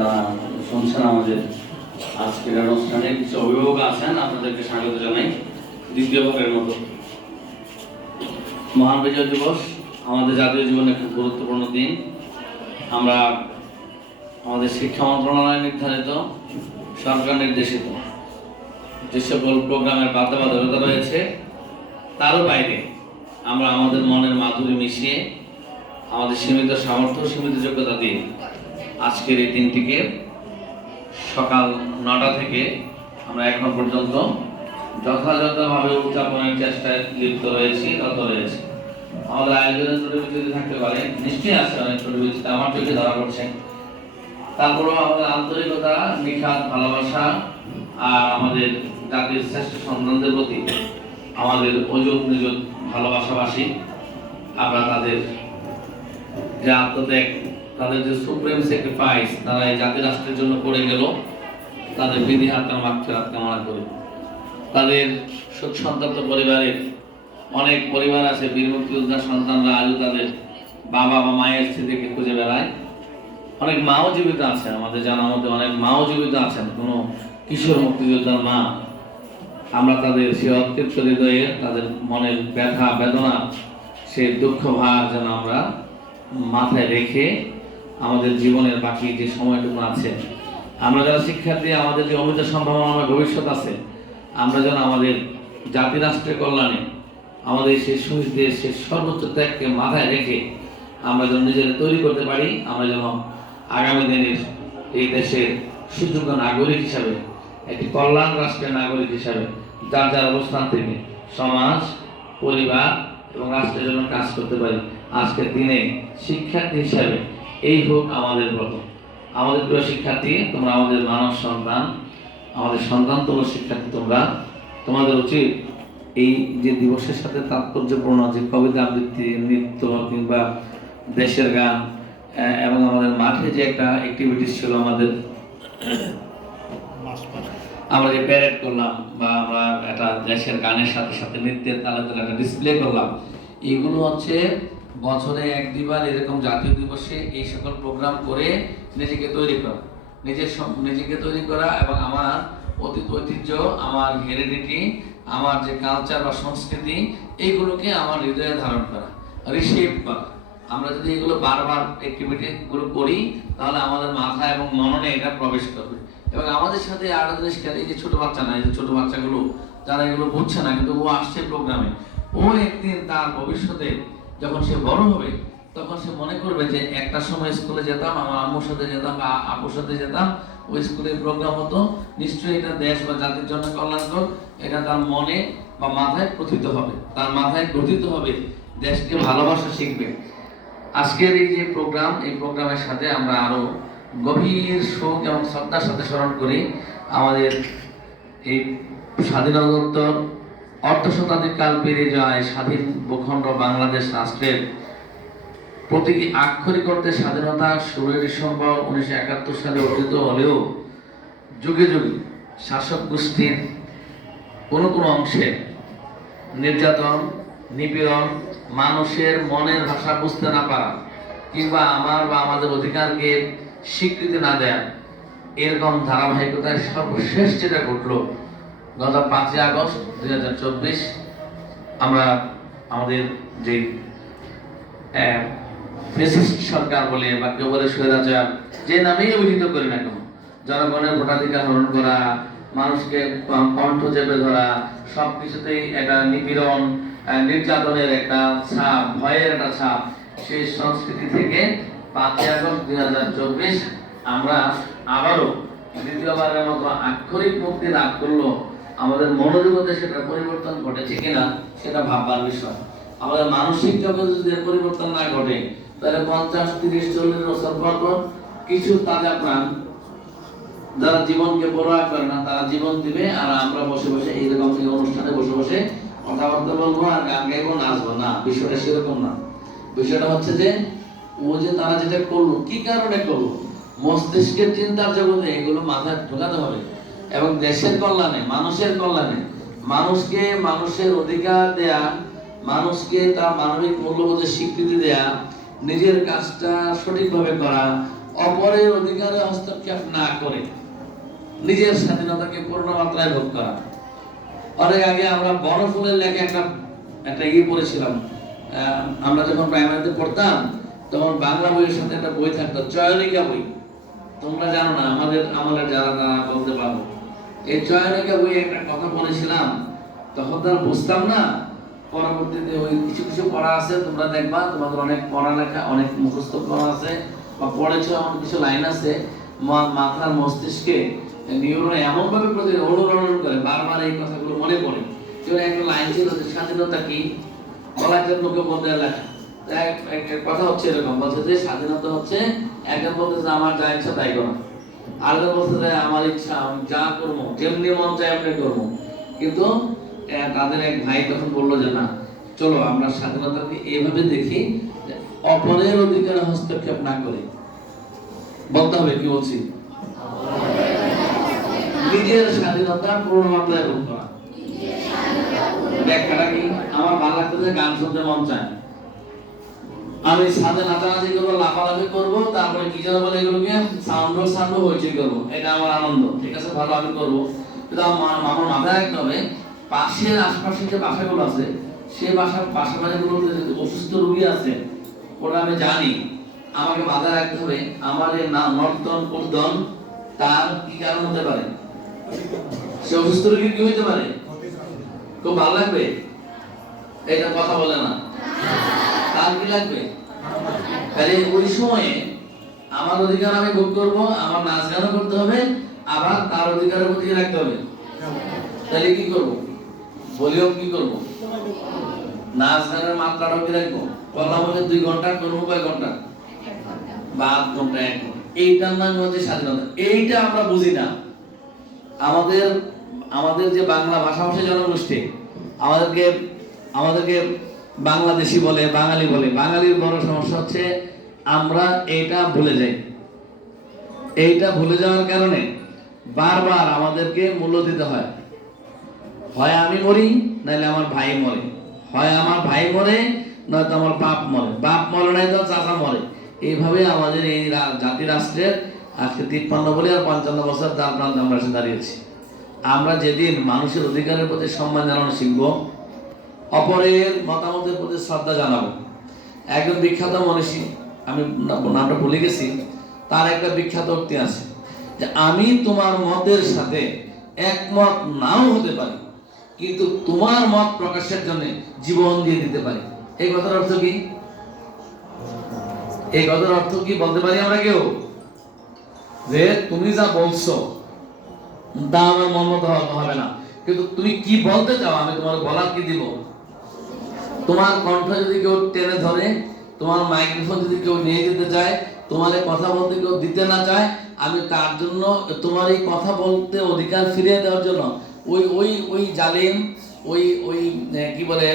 যারা শুনছেন আমাদের আজকের অনুষ্ঠানে কিছু অভিভাবক আছেন, আপনাদেরকে স্বাগত জানাই। দ্বিতীয়বারের মতো মহান বিজয় দিবস আমাদের জাতীয় জীবনে খুব গুরুত্বপূর্ণ দিন। আমরা আমাদের শিক্ষা মন্ত্রণালয় নির্ধারিত, সরকার নির্দেশিত যে সকল প্রোগ্রামের বাধ্যবাধকতা রয়েছে তারও বাইরে আমরা আমাদের মনের মাধুরী মিশিয়ে আমাদের সীমিত সামর্থ্য, সীমিত যোগ্যতা দিয়ে আজকের এই দিনটিকে সকাল 9টা থেকে আমরা এখন পর্যন্ত যথাযথভাবে উদযাপনের চেষ্টায় লিপ্ত রয়েছি, রত রয়েছি। আমাদের আয়োজনের ত্রুটি যদি থাকতে পারে, নিশ্চয়ই আছে অনেক ত্রুটি, আমার চোখে ধরা পড়ছে। তারপরেও আমাদের আন্তরিকতা, নিখাত ভালোবাসা আর আমাদের জাতির শ্রেষ্ঠ সন্তানদের প্রতি আমাদের অযুত নিযুত ভালোবাসাবাসী, আমরা তাদের যে আত্মত্যাগ, তাদের যে সুপ্রিম স্যাক্রিফাইস তারা এই জাতি রাষ্ট্রের জন্য করে গেল, তাদের বিধি হাত কামনা করি। তাদের শোক সন্তপ্ত পরিবারের অনেক পরিবার আছে, বীর মুক্তিযোদ্ধার সন্তানরা আজও তাদের বাবা বা মায়ের স্মৃতিকে খুঁজে বেড়ায়। অনেক মাও জীবিত আছেন, আমাদের জানার মধ্যে অনেক মাও জীবিত আছেন, কোনো কিশোর মুক্তিযোদ্ধার মা। আমরা তাদের সে অতৃপ্ত হৃদয়ে তাদের মনের ব্যথা বেদনা, সে দুঃখ ভার যেন আমরা মাথায় রেখে আমাদের জীবনের বাকি যে সময়টুকু আছে, আমরা যারা শিক্ষার্থী, আমাদের যে অমিত সম্ভাবনা ভবিষ্যৎ আছে, আমরা যেন আমাদের জাতি রাষ্ট্রের কল্যাণে আমাদের সেই শহীদ দেশ, সেই সর্বোচ্চ ত্যাগকে মাথায় রেখে আমরা যেন নিজেরা তৈরি করতে পারি। আমরা যেন আগামী দিনের এই দেশের সুযোগ্য নাগরিক হিসাবে, একটি কল্যাণ রাষ্ট্রের নাগরিক হিসাবে যার যার অবস্থান থেকে সমাজ, পরিবার এবং রাষ্ট্রের জন্য কাজ করতে পারি। আজকের দিনে শিক্ষার্থী হিসাবে এই হোক আমাদের প্রথম। আমাদের প্রিয় শিক্ষার্থী, তোমরা আমাদের মানব সন্তান, আমাদের সন্তান তোমরা শিক্ষার্থী, তোমাদের উচিত এই যে দিবসের সাথে তাৎপর্যপূর্ণ যে কবিতা আবৃত্তি, নৃত্য কিংবা দেশের গান এবং আমাদের মাঠে যে একটা অ্যাক্টিভিটিস ছিল, আমাদের আমরা যে প্যারেড করলাম বা আমরা একটা দেশের গানের সাথে সাথে নৃত্যের তালে তালে একটা ডিসপ্লে করলাম, এগুলো হচ্ছে বছরে এক দুইবার এরকম জাতীয় দিবসে এই সকল প্রোগ্রাম করে নিজেকে তৈরি করা, নিজেকে তৈরি করা এবং আমার অতীত ঐতিহ্য, আমার হেরিডিটি, আমার যে কালচার বা সংস্কৃতি, এইগুলোকে আমার হৃদয়ে ধারণ করা, রিশেপ করা। আমরা যদি এগুলো বারবার অ্যাক্টিভিটিগুলো করি, তাহলে আমাদের মাথা এবং মননে এটা প্রবেশ করবে। এবং আমাদের সাথে আরো জিনিস, এই যে ছোট বাচ্চা না, এই যে ছোট বাচ্চাগুলো যারা এগুলো বুঝছে না, কিন্তু ও আসছে প্রোগ্রামে, ও একদিন তার ভবিষ্যতে যখন সে বড় হবে, তখন সে মনে করবে যে একটা সময় স্কুলে যেতাম, আমার আম্মুর সাথে যেতাম বা আপুর সাথে যেতাম, ওই স্কুলের প্রোগ্রাম হতো, নিশ্চয়ই এটা দেশ বা জাতির জন্য কল্যাণকর। এটা তার মনে বা মাথায় প্রথিত হবে, তার মাথায় গ্রথিত হবে, দেশকে ভালোবাসা শিখবে। আজকের এই যে প্রোগ্রাম, এই প্রোগ্রামের সাথে আমরা আরো গভীর শোক এবং শ্রদ্ধার সাথে স্মরণ করি আমাদের এই স্বাধীনতোত্তর অর্ধ শতাধিক কাল পেরিয়ে যায় স্বাধীন ভূখণ্ড বাংলাদেশ রাষ্ট্রের প্রতীকী আক্ষরিক অর্থে স্বাধীনতা 16 ডিসেম্বর 1971 সালে অর্জিত হলেও যুগে যুগে শাসক গোষ্ঠীর কোনো অংশে নির্যাতন, নিপীড়ন, মানুষের মনের ভাষা বুঝতে না পারা কিংবা আমার বা আমাদের অধিকারকে স্বীকৃতি না দেয়া, এরকম ধারাবাহিকতায় সর্বশেষ যেটা ঘটলো গত 5 আগস্ট 2024, আমরা আমাদের যে ফ্যাসিস্ট সরকার বলে বা কেউ বলে স্বৈরাচার, যে নামেই অভিহিত করি না কেন, জনগণের ভোটাধিকার হরণ করা, মানুষকে কণ্ঠ চেপে ধরা, সবকিছুতেই একটা নিপীড়ন, নির্যাতনের একটা ছাপ, ভয়ের একটা ছাপ, সেই সংস্কৃতি থেকে 5 আগস্ট 2024 আমরা আবারও দ্বিতীয়বারের মতো আক্ষরিক মুক্তি লাভ করলো। আমাদের মনোজগতে সেটা পরিবর্তন ঘটেছে কিনা সেটা ভাববার বিষয়। আমাদের মানসিক জগতে যদি পরিবর্তন না ঘটে, তাহলে 50, 30, 40 বছর পর কিছু তাজা প্রাণ যারা জীবনকে পরোয়া করে না, তারা জীবন দিবে, আর আমরা বসে বসে এইরকম অনুষ্ঠানে বসে বসে কথাবার্তা বলবো আর গান গাইবো, নাচবো। না, বিষয়টা সেরকম না। বিষয়টা হচ্ছে যে ও যে তারা যেটা করলো, কি কারণে করলো, মস্তিষ্কের চিন্তার জগতে এগুলো মাথায় ঢোকাতে হবে এবং দেশের কল্যাণে, মানুষের কল্যাণে, মানুষকে মানুষের অধিকার দেয়া, মানুষকে তার মানবিক মূল্যবোধের স্বীকৃতি দেয়া, নিজের কাজটা সঠিকভাবে করা, অপরের অধিকারে হস্তক্ষেপ হস্তক্ষেপ না করে নিজের স্বাধীনতাকে পূর্ণ মাত্রায় ভোগ করা। অনেক আগে আমরা বনফুলের লেখা একটা পড়েছিলাম। আমরা যখন প্রাইমারিতে পড়তাম তখন বাংলা বইয়ের সাথে একটা বই থাকতো, চয়নিকা বই। তোমরা জানো না, আমাদের যারা বলতে পারো, এই চয়নিকা বই একটা কথা পড়েছিলাম, তখন তো আর বুঝতাম না। পরবর্তীতে ওই কিছু কিছু পড়া আছে, তোমরা দেখবা তোমাদের অনেক পড়ালেখা, অনেক মুখস্থ করা আছে বা পড়েছো, এমন কিছু লাইন আছে মাথার মস্তিষ্কে নিউরন এমন ভাবে অনুরণন করে, বারবার এই কথাগুলো মনে পড়ে। যেমন একটা লাইন ছিল যে স্বাধীনতা কি, বলার লোকে বলতে লেখা। কথা হচ্ছে এরকম, বলছে যে স্বাধীনতা হচ্ছে, একজন বলতেছে আমার যা ইচ্ছা তাই করা, আরেকজন বলতেছে আমার ইচ্ছা আমি যা করবো, যেমনি মন চাই এমনি করবো। কিন্তু তাদের এক ভাই তখন বললো যে না, চলো আমরা স্বাধীনতাকে এইভাবে দেখি, অপরের অধিকারে হস্তক্ষেপ না করে। বলতে হবে কি বলছি, নিজের স্বাধীনতা পূর্ণ মাত্রায় ভোগ করা। ব্যাখ্যাটা কি? আমার ভালো লাগতেছে, গান শুনতে মন চায়, আমি সাথে নাচানাচি করবো, লাফালাফি করবো, তারপরে কি যেন বলে এগুলোকে সাউন্ড হইচই করবো, এটা আমার আনন্দ। ঠিক আছে, ভালো, আমি করবো। কিন্তু আমার মাথায় রাখতে হবে পাশের আশপাশের যে বাসাগুলো আছে, সে বাসা বাড়িগুলোতে অসুস্থ রোগী আছে, ওরা আমি জানি। আমাকে মাথায় রাখতে হবে আমার এই নর্তন কর্তন তার কি কারণ হতে পারে। সে অসুস্থ রোগী কি হইতে পারে, খুব ভালো লাগবে, এটা কথা বলে না, তার কি লাগবে? তাহলে ওই সময়ে আমার অধিকার আমি ভোগ করবো, আমার নাচ গানও করতে হবে, আবার তার অধিকারের প্রতি রাখতে হবে। তাহলে কি করবো, ভলিউম কি করবো, নাচ গানের মাত্রাটাও কি রাখবো। কথা বলে 2 ঘন্টা করবো, কয় ঘন্টা বা 8 ঘন্টা, 1 ঘন্টা। এইটার নাম হচ্ছে স্বাধীনতা। এইটা আমরা বুঝি না। আমাদের যে বাংলা ভাষাভাষী জনগোষ্ঠী আমাদেরকে বাংলাদেশি বলে, বাঙালি বলে। বাঙালির বড় সমস্যা হচ্ছে আমরা এইটা ভুলে যাই। এইটা ভুলে যাওয়ার কারণে বারবার আমাদেরকে মূল্য দিতে হয়। হয় আমি মরি, নাইলে আমার ভাই মরে, হয় আমার ভাই মরে, নয়তো আমার বাপ মরে, বাপ মরে নাই তো চাচা মরে। এইভাবে আমাদের এই জাতি রাষ্ট্রের আজকে 53 বলে আর 55 বছর দ্বার প্রান্তে আমরা এসে দাঁড়িয়েছি। আমরা যেদিন মানুষের অধিকারের প্রতি সম্মান জানানো শিখবো, অপরের মতামতের প্রতি শ্রদ্ধা জানাবো। একজন বিখ্যাত মনীষী, আমি নামটা ভুলে গেছি, তার একটা বিখ্যাত উক্তি আছে যে আমি তোমার মতের সাথে একমত নাও হতে পারি, কিন্তু তোমার মত প্রকাশের জন্য জীবন দিয়ে দিতে পারি। এই কথার অর্থ কি? এই কথার অর্থ কি বলতে পারি আমরা কেউ? যে তুমি যা বলছো তা আমার মন মতো হবে না, কিন্তু তুমি কি বলতে চাও আমি তোমার বলার কি দিব। তোমার কণ্ঠ যদি কেউ টেনে ধরে, তোমার মাইক্রোফোন যদি কেউ নিয়ে যেতে চায়, তোমার কথা বলতে কেউ দিতে না চায়, আমি তার জন্য তোমার এই কথা বলতে অধিকার ফিরিয়ে দেওয়ার জন্য ওই জালিম, ওই কি বলে